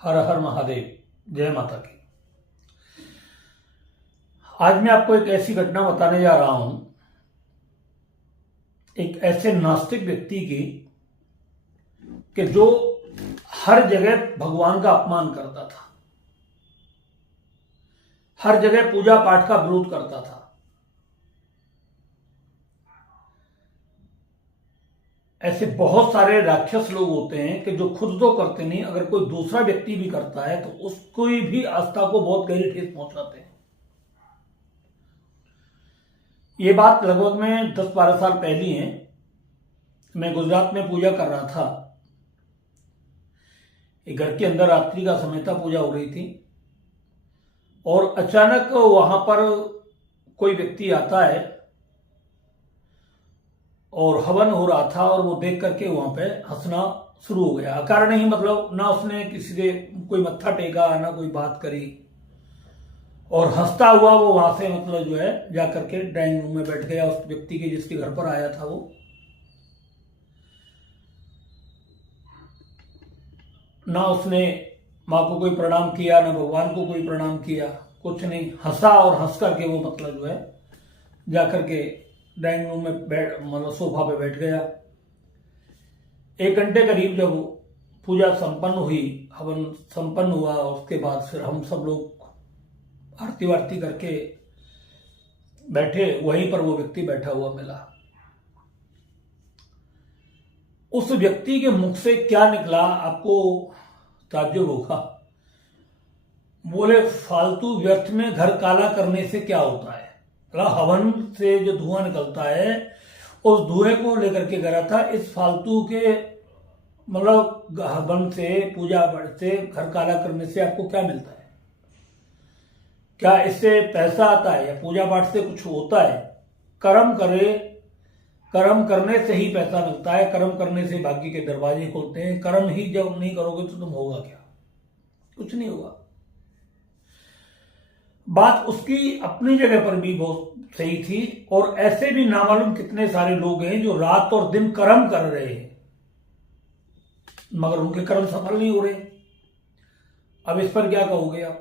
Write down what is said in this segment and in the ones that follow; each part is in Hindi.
हर हर महादेव। जय माता की। आज मैं आपको एक ऐसी घटना बताने जा रहा हूं, एक ऐसे नास्तिक व्यक्ति की कि जो हर जगह भगवान का अपमान करता था, हर जगह पूजा पाठ का विरोध करता था। ऐसे बहुत सारे राक्षस लोग होते हैं कि जो खुद तो करते नहीं, अगर कोई दूसरा व्यक्ति भी करता है तो उसको भी आस्था को बहुत गहरी ठेस पहुंचाते हैं। ये बात लगभग में 10-12 साल पहली है। मैं गुजरात में पूजा कर रहा था। एक घर के अंदर रात्रि का समय था, पूजा हो रही थी और अचानक वहां पर कोई व्यक्ति आता है और हवन हो रहा था और वो देख करके वहां पे हंसना शुरू हो गया। कारण नहीं, मतलब ना उसने किसी से कोई मत्था टेका ना कोई बात करी, और हंसता हुआ वो वहां से मतलब जो है जाकर के ड्राइंग रूम में बैठ गया उस व्यक्ति के जिसके घर पर आया था। वो ना उसने माँ को कोई प्रणाम किया, ना भगवान को कोई प्रणाम किया, कुछ नहीं, हंसा और हंस करके वो मतलब जो है जाकर के ड्राइंग रूम में बैठ मतलब सोफा पे बैठ गया। 1 घंटे करीब जब पूजा संपन्न हुई, हवन संपन्न हुआ, उसके बाद फिर हम सब लोग आरती वारती करके बैठे, वहीं पर वो व्यक्ति बैठा हुआ मिला। उस व्यक्ति के मुख से क्या निकला आपको ताज्जुब होगा। बोले, फालतू व्यर्थ में घर काला करने से क्या होता है। हवन से जो धुआं निकलता है उस धुएं को लेकर के करा था। इस फालतू के मतलब हवन से, पूजा से घर काला करने से आपको क्या मिलता है? क्या इससे पैसा आता है या पूजा पाठ से कुछ होता है? कर्म करे, कर्म करने से ही पैसा मिलता है, कर्म करने से भाग्य के दरवाजे खुलते हैं। कर्म ही जब नहीं करोगे तो तुम होगा क्या? कुछ नहीं होगा। बात उसकी अपनी जगह पर भी बहुत सही थी, और ऐसे भी नामालूम कितने सारे लोग हैं जो रात और दिन कर्म कर रहे हैं मगर उनके कर्म सफल नहीं हो रहे। अब इस पर क्या कहोगे आप?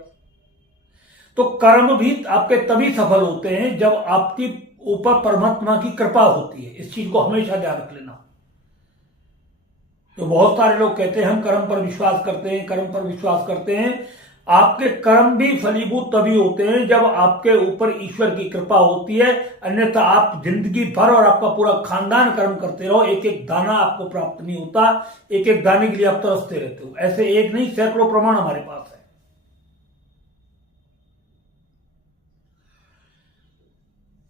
तो कर्म भी आपके तभी सफल होते हैं जब आपकी ऊपर परमात्मा की कृपा होती है। इस चीज को हमेशा ध्यान रख लेना। तो बहुत सारे लोग कहते हैं हम कर्म पर विश्वास करते हैं, कर्म पर विश्वास करते हैं। आपके कर्म भी फलीभूत तभी होते हैं जब आपके ऊपर ईश्वर की कृपा होती है, अन्यथा आप जिंदगी भर और आपका पूरा खानदान कर्म करते रहो, एक एक दाना आपको प्राप्त नहीं होता, एक एक दाने के लिए आप तरसते रहते हो। ऐसे एक नहीं, सैकड़ों प्रमाण हमारे पास है।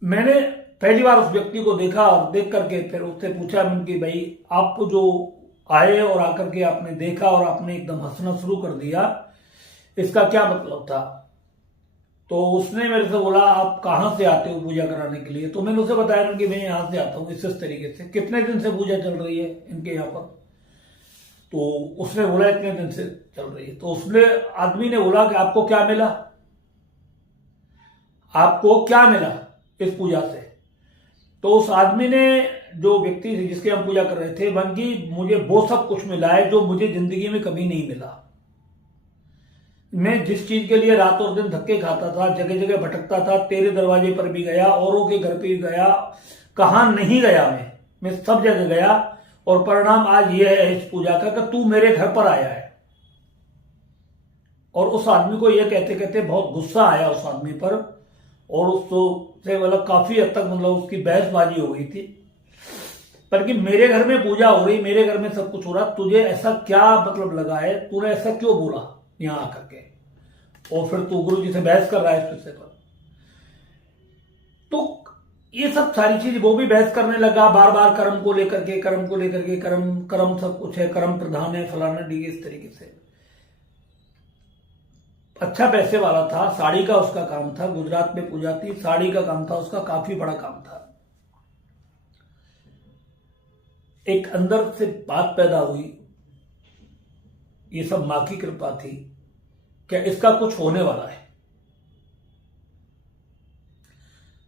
मैंने पहली बार उस व्यक्ति को देखा और देख करके फिर उससे पूछा कि भाई, आप जो आए और आकर के आपने देखा और आपने एकदम हंसना शुरू कर दिया, इसका क्या मतलब था? तो उसने मेरे से बोला, आप कहां से आते हो पूजा कराने के लिए? तो मैंने उसे बताया कि मैं यहां से आता हूं इस तरीके से। कितने दिन से पूजा चल रही है इनके यहां पर? तो उसने बोला इतने दिन से चल रही है। तो उसने आदमी ने बोला कि आपको क्या मिला, आपको क्या मिला इस पूजा से? तो उस आदमी ने, जो व्यक्ति थे जिसके हम पूजा कर रहे थे, बल्कि मुझे वो सब कुछ मिला है जो मुझे जिंदगी में कभी नहीं मिला। मैं जिस चीज के लिए रात और दिन धक्के खाता था, जगह जगह भटकता था, तेरे दरवाजे पर भी गया, औरों के घर पे भी गया, कहां नहीं गया मैं सब जगह गया, और परिणाम आज यह है इस पूजा का कि तू मेरे घर पर आया है। और उस आदमी को यह कहते कहते बहुत गुस्सा आया उस आदमी पर, और उससे मतलब काफी हद तक मतलब उसकी बहसबाजी हो गई थी। पर कि मेरे घर में पूजा हो रही, मेरे घर में सब कुछ हो रहा, तुझे ऐसा क्या मतलब लगा है, तूने ऐसा क्यों बोला यहां आकर के, और फिर तू गुरु जी से बहस कर रहा है इस विषय पर? तो ये सब सारी चीज वो भी बहस करने लगा बार बार, कर्म को लेकर के, कर्म को लेकर के, कर्म कर्म सब कुछ है, कर्म प्रधान है, फलाना डी, इस तरीके से। अच्छा पैसे वाला था, साड़ी का उसका काम था, गुजरात में पूजा थी, साड़ी का काम था उसका, काफी बड़ा काम था। एक अंदर से बात पैदा हुई, ये सब मां की कृपा थी, क्या इसका कुछ होने वाला है।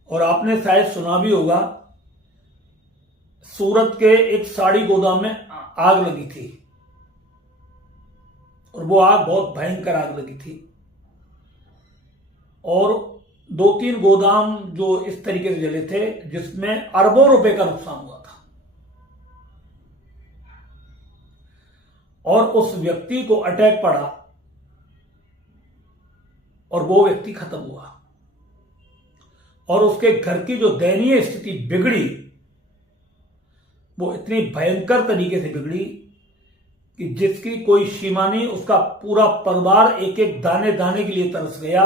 और आपने शायद सुना भी होगा, सूरत के एक साड़ी गोदाम में आग लगी थी। और वो आग बहुत भयंकर आग लगी थी और 2-3 गोदाम जो इस तरीके से जले थे जिसमें अरबों रुपए का नुकसान हुआ था। और उस व्यक्ति को अटैक पड़ा और वो व्यक्ति खत्म हुआ और उसके घर की जो दयनीय स्थिति बिगड़ी वो इतनी भयंकर तरीके से बिगड़ी कि जिसकी कोई सीमा नहीं। उसका पूरा परिवार एक एक दाने दाने के लिए तरस गया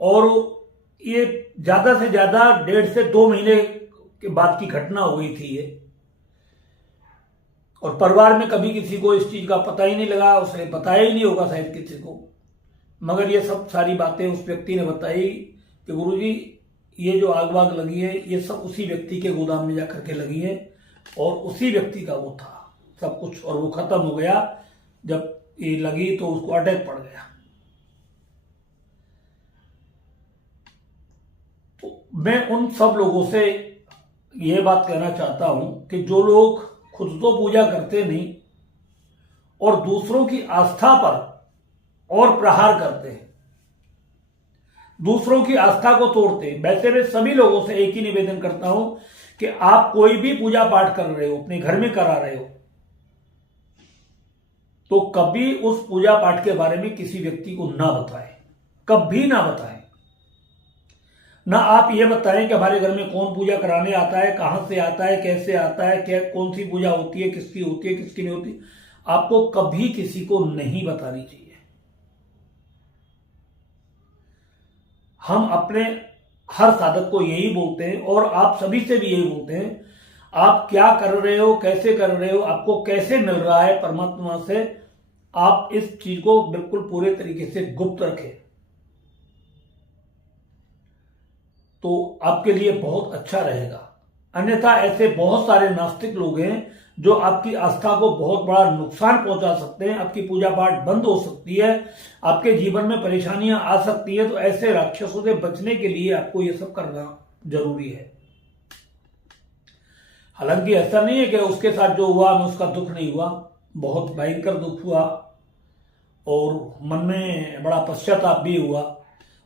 और ये ज्यादा से ज्यादा 1.5 से 2 महीने के बाद की घटना हो गई थी ये। और परिवार में कभी किसी को इस चीज का पता ही नहीं लगा, उसने बताया ही नहीं होगा शायद किसी को, मगर ये सब सारी बातें उस व्यक्ति ने बताई कि गुरुजी ये जो आग वाग लगी है ये सब उसी व्यक्ति के गोदाम में जाकर के लगी है और उसी व्यक्ति का वो था सब कुछ। और वो खत्म हो गया जब ये लगी तो उसको अटैक पड़ गया। तो मैं उन सब लोगों से ये बात कहना चाहता हूं कि जो लोग खुद तो पूजा करते नहीं और दूसरों की आस्था पर और प्रहार करते हैं, दूसरों की आस्था को तोड़ते हैं, वैसे मैं सभी लोगों से एक ही निवेदन करता हूं कि आप कोई भी पूजा पाठ कर रहे हो, अपने घर में करा रहे हो, तो कभी उस पूजा पाठ के बारे में किसी व्यक्ति को ना बताएं, कभी ना बताएं। ना आप ये बताएं कि हमारे घर में कौन पूजा कराने आता है, कहां से आता है, कैसे आता है, क्या कौन सी पूजा होती है, किसकी होती है, किसकी नहीं होती। आपको कभी किसी को नहीं बतानी चाहिए। हम अपने हर साधक को यही बोलते हैं और आप सभी से भी यही बोलते हैं, आप क्या कर रहे हो, कैसे कर रहे हो, आपको कैसे मिल रहा है परमात्मा से, आप इस चीज को बिल्कुल पूरे तरीके से गुप्त रखें तो आपके लिए बहुत अच्छा रहेगा। अन्यथा ऐसे बहुत सारे नास्तिक लोग हैं जो आपकी आस्था को बहुत बड़ा नुकसान पहुंचा सकते हैं, आपकी पूजा पाठ बंद हो सकती है, आपके जीवन में परेशानियां आ सकती है। तो ऐसे राक्षसों से बचने के लिए आपको ये सब करना जरूरी है। हालांकि ऐसा नहीं है कि उसके साथ जो हुआ हमें उसका दुख नहीं हुआ, बहुत भयंकर दुख हुआ और मन में बड़ा पश्चाताप भी हुआ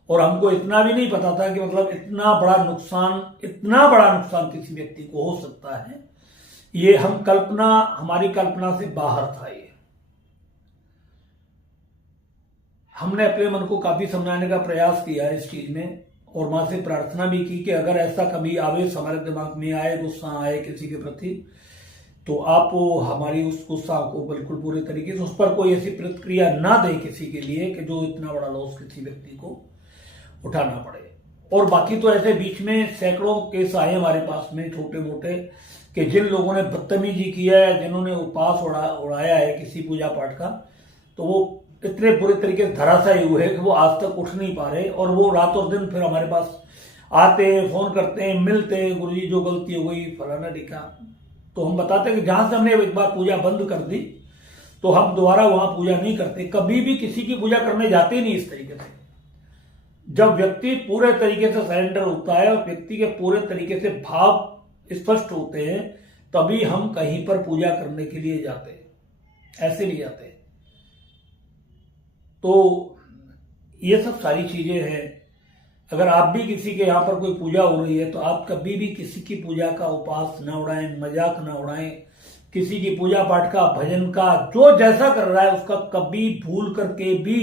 और हमको इतना भी नहीं पता था कि मतलब इतना बड़ा नुकसान किसी व्यक्ति को हो सकता है। ये हमारी कल्पना से बाहर था। ये हमने अपने मन को काफी समझाने का प्रयास किया है इस चीज में और मां से प्रार्थना भी की कि अगर ऐसा कभी आवेश हमारे दिमाग में आए, गुस्सा आए किसी के प्रति, तो आप हमारी उस गुस्सा को बिल्कुल पूरे तरीके से उस पर कोई ऐसी प्रतिक्रिया ना दे किसी के लिए कि जो इतना बड़ा लॉस किसी व्यक्ति को उठाना पड़े। और बाकी तो ऐसे बीच में सैकड़ों केस आए हमारे पास में छोटे मोटे कि जिन लोगों ने बदतमीजी किया है, जिन्होंने उपवास उड़ाया है किसी पूजा पाठ का, तो वो इतने बुरे तरीके से धराशायी हुए कि वो आज तक उठ नहीं पा रहे और वो रात और दिन फिर हमारे पास आते हैं, फोन करते हैं, मिलते हैं, गुरुजी जो गलती हो गई फलाना ढिका। तो हम बताते हैं कि जहां से हमने एक बार पूजा बंद कर दी तो हम दोबारा वहां पूजा नहीं करते, कभी भी किसी की पूजा करने जाते नहीं इस तरीके से। जब व्यक्ति पूरे तरीके से सरेंडर होता है और व्यक्ति के पूरे तरीके से भाव स्पष्ट होते हैं तभी हम कहीं पर पूजा करने के लिए जाते हैं, ऐसे नहीं जाते। तो ये सब सारी चीजें हैं। अगर आप भी किसी के यहां पर कोई पूजा हो रही है तो आप कभी भी किसी की पूजा का उपवास ना उड़ाएं, मजाक ना उड़ाएं, किसी की पूजा पाठ का, भजन का, जो जैसा कर रहा है उसका कभी भूल करके भी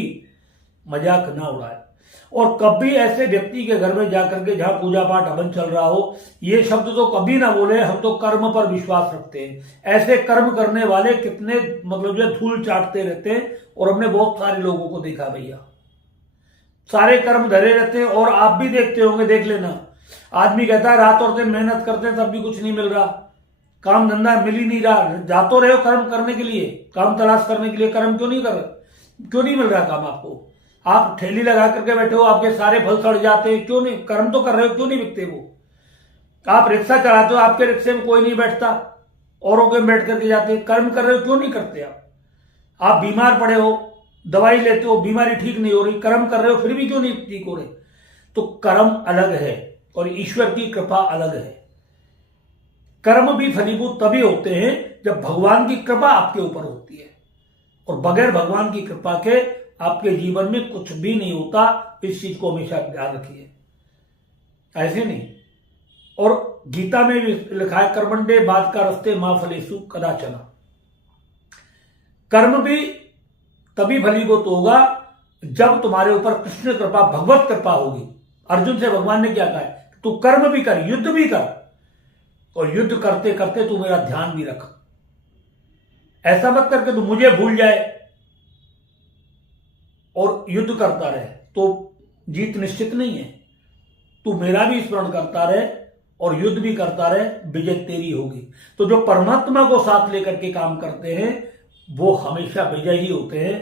मजाक ना उड़ाएं। और कभी ऐसे व्यक्ति के घर में जाकर के जहां पूजा पाठ हवन चल रहा हो ये शब्द तो कभी ना बोले, हम तो कर्म पर विश्वास रखते हैं। ऐसे कर्म करने वाले कितने मतलब जो धूल चाटते रहते हैं और हमने बहुत सारे लोगों को देखा भैया, सारे कर्म धरे रहते हैं। और आप भी देखते होंगे, देख लेना, आदमी कहता है रात और दिन मेहनत करते हैं तब भी कुछ नहीं मिल रहा, काम धंधा मिल ही नहीं रहा। जा तो रहे हो कर्म करने के लिए, काम तलाश करने के लिए, कर्म क्यों नहीं मिल रहा काम आपको? आप ठेली लगा करके बैठे हो, आपके सारे फल सड़ जाते हैं, क्यों नहीं? कर्म तो कर रहे हो, क्यों नहीं बिकते वो? आप रिक्शा चलाते हो, आपके रिक्शे में कोई नहीं बैठता, औरों के बैठ करके जाते हैं, कर्म कर रहे हो, क्यों नहीं करते आप बीमार पड़े हो, दवाई लेते हो, बीमारी ठीक नहीं हो रही, कर्म कर रहे हो फिर भी क्यों नहीं ठीक हो रहे? तो कर्म अलग है और ईश्वर की कृपा अलग है। कर्म भी फलीभूत तभी होते हैं जब भगवान की कृपा आपके ऊपर होती है। और बगैर भगवान की कृपा के आपके जीवन में कुछ भी नहीं होता। इस चीज को हमेशा ध्यान रखिए, ऐसे नहीं। और गीता में भी लिखा है कर्मण्डे बात का रस्ते मां फलेसु कदाचन। कर्म भी तभी फलीभूत होगा जब तुम्हारे ऊपर कृष्ण कृपा, भगवत कृपा होगी। अर्जुन से भगवान ने क्या कहा है, तू कर्म भी कर, युद्ध भी कर, और युद्ध करते करते तू मेरा ध्यान भी रख। ऐसा मत करके तू मुझे भूल जाए और युद्ध करता रहे, तो जीत निश्चित नहीं है। तू मेरा भी स्मरण करता रहे और युद्ध भी करता रहे, विजय तेरी होगी। तो जो परमात्मा को साथ लेकर के काम करते हैं वो हमेशा विजय ही होते हैं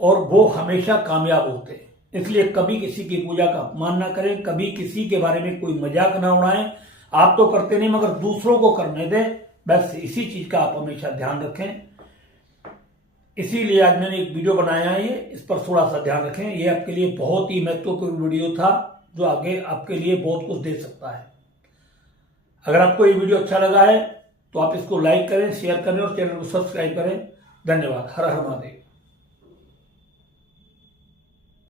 और वो हमेशा कामयाब होते हैं। इसलिए कभी किसी की पूजा का अपमान ना करें, कभी किसी के बारे में कोई मजाक ना उड़ाएं। आप तो करते नहीं मगर दूसरों को करने दें, बस इसी चीज का आप हमेशा ध्यान रखें। इसीलिए आज मैंने एक वीडियो बनाया है, इस पर थोड़ा सा ध्यान रखें। ये आपके लिए बहुत ही महत्वपूर्ण वीडियो था जो आगे आपके लिए बहुत कुछ दे सकता है। अगर आपको ये वीडियो अच्छा लगा है तो आप इसको लाइक करें, शेयर करें और चैनल को सब्सक्राइब करें। धन्यवाद। हर हर महादेव।